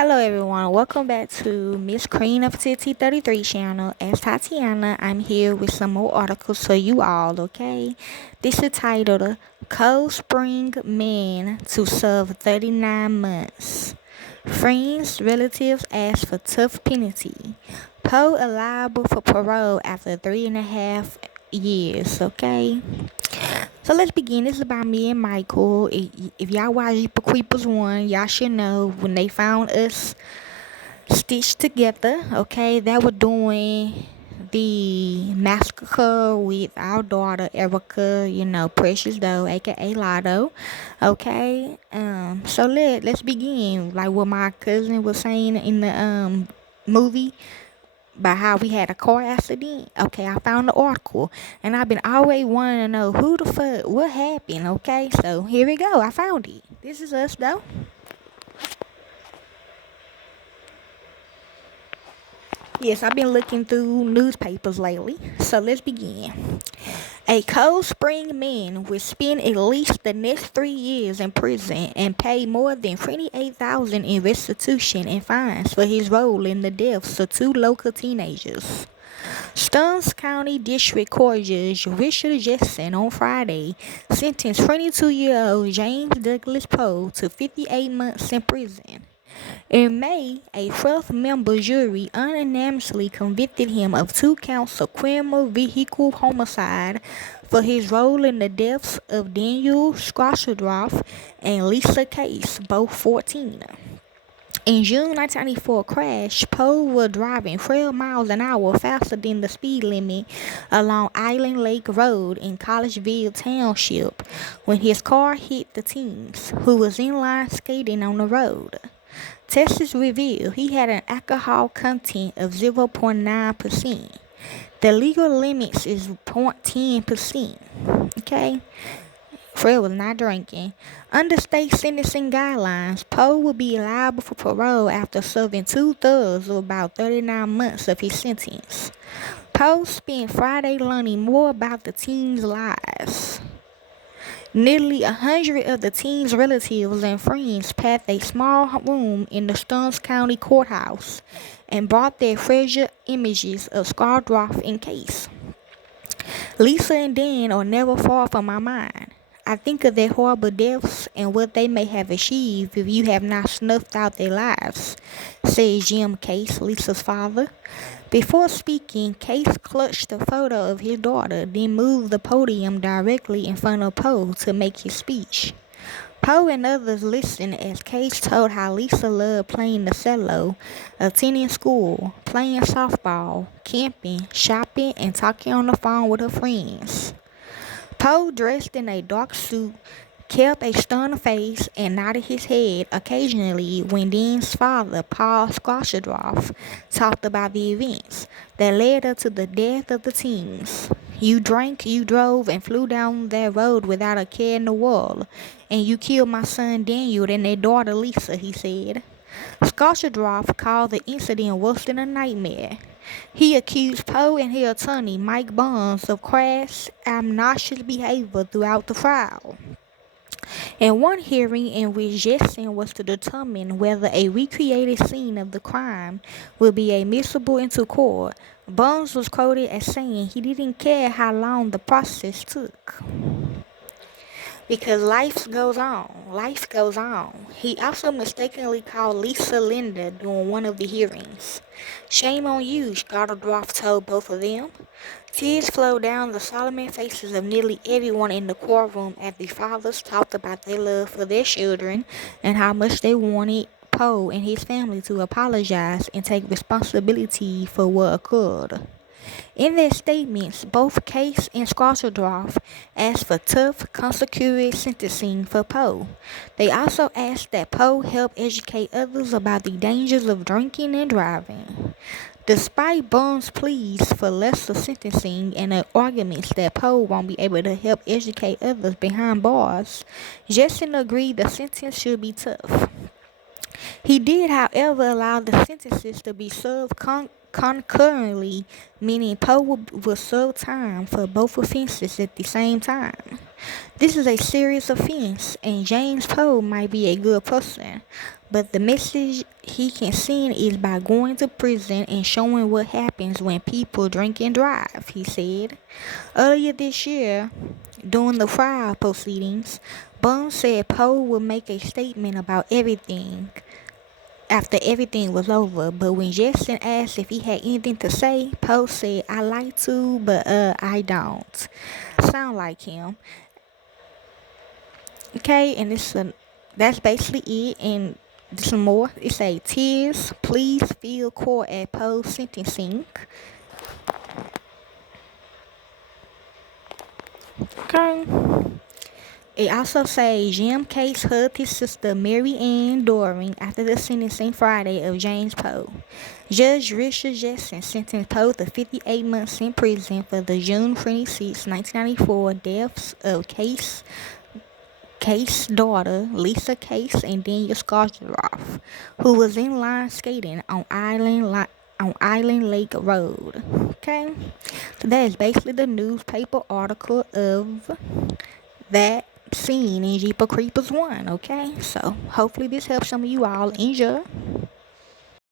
Hello everyone, welcome back to Miss Queen Nefertiti 33 channel. As Tatiana, I'm here with some more articles for you all, okay? This is titled Cold Spring Man to Serve 39 Months. Friends, relatives ask for tough penalty. Poe liable for parole after 3.5 years, okay? So let's begin. This is about me and Michael. If y'all watch Jeepers Creepers 1, y'all should know when they found us stitched together, okay? That was doing the massacre with our daughter Erica, Precious Doe, aka Lotto. Okay. So let's begin. Like what my cousin was saying in the movie about how we had a car accident. Okay, I found the article and I've been always wanting to know who the fuck, what happened. Okay, so here we go. I found it. This is us though. Yes, I've been looking through newspapers lately. So let's begin. A Cold Spring man will spend at least the next 3 years in prison and pay more than $28,000 in restitution and fines for his role in the deaths of two local teenagers. Stearns County District Court Judge Richard Jetson on Friday sentenced 22-year-old James Douglas Poe to 58 months in prison. In May, a 12-member jury unanimously convicted him of 2 counts of criminal vehicle homicide for his role in the deaths of Daniel Schlosserhoff and Lisa Case, both 14. In June 1994 crash, Poe was driving 12 miles an hour faster than the speed limit along Island Lake Road in Collegeville Township when his car hit the teens, who was in line skating on the road. Tests revealed he had an alcohol content of 0.9%. The legal limits is 0.10%. Okay? Fred was not drinking. Under state sentencing guidelines, Poe will be liable for parole after serving 2/3 or about 39 months of his sentence. Poe spent Friday learning more about the teens' lives. Nearly 100 of the teens' relatives and friends packed a small room in the Stearns County Courthouse and brought their treasured images of Scardroff in case. Lisa and Dan are never far from my mind. I think of their horrible deaths and what they may have achieved if you have not snuffed out their lives, said Jim Case, Lisa's father. Before speaking, Case clutched a photo of his daughter, then moved the podium directly in front of Poe to make his speech. Poe and others listened as Case told how Lisa loved playing the cello, attending school, playing softball, camping, shopping, and talking on the phone with her friends. Poe, dressed in a dark suit, kept a stern face and nodded his head occasionally when Dan's father, Paul Schlosserhoff, talked about the events that led up to the death of the teens. You drank, you drove, and flew down that road without a care in the world, and you killed my son Daniel and their daughter Lisa, he said. Schlosserhoff called the incident worse than a nightmare. He accused Poe and his attorney, Mike Barnes, of crass, obnoxious behavior throughout the trial. In one hearing in which Jetson was to determine whether a recreated scene of the crime would be admissible into court, Barnes was quoted as saying he didn't care how long the process took. Because life goes on. Life goes on. He also mistakenly called Lisa Linda during one of the hearings. Shame on you, Scardroff told both of them. Tears flowed down the solemn faces of nearly everyone in the courtroom as the fathers talked about their love for their children and how much they wanted Poe and his family to apologize and take responsibility for what occurred. In their statements, both Case and Schlosserhoff asked for tough, consecutive sentencing for Poe. They also asked that Poe help educate others about the dangers of drinking and driving. Despite Barnes' pleas for lesser sentencing and the arguments that Poe won't be able to help educate others behind bars, Jetson agreed the sentence should be tough. He did, however, allow the sentences to be served concurrently, meaning Poe will serve time for both offenses at the same time. This is a serious offense, and James Poe might be a good person, but the message he can send is by going to prison and showing what happens when people drink and drive, he said. Earlier this year, during the trial proceedings, Bond said Poe would make a statement about everything after everything was over, but when Jackson asked if he had anything to say, Poe said, "I like to, but I don't." Sound like him. Okay, and that's basically it. And some more. It say, "Tears, please feel court at Poe's sentencing." Okay. It also says Jim Case hugged his sister Mary Ann Doring after the sentencing Friday of James Poe. Judge Richard Jackson sentenced Poe to 58 months in prison for the June 26, 1994 deaths of Case's daughter, Lisa Case, and Daniel Skarsgård, who was in line skating on Island Lake Road. Okay, so that is basically the newspaper article of that scene in Jeepers Creepers 1. Okay, so hopefully this helps some of you all. Enjoy.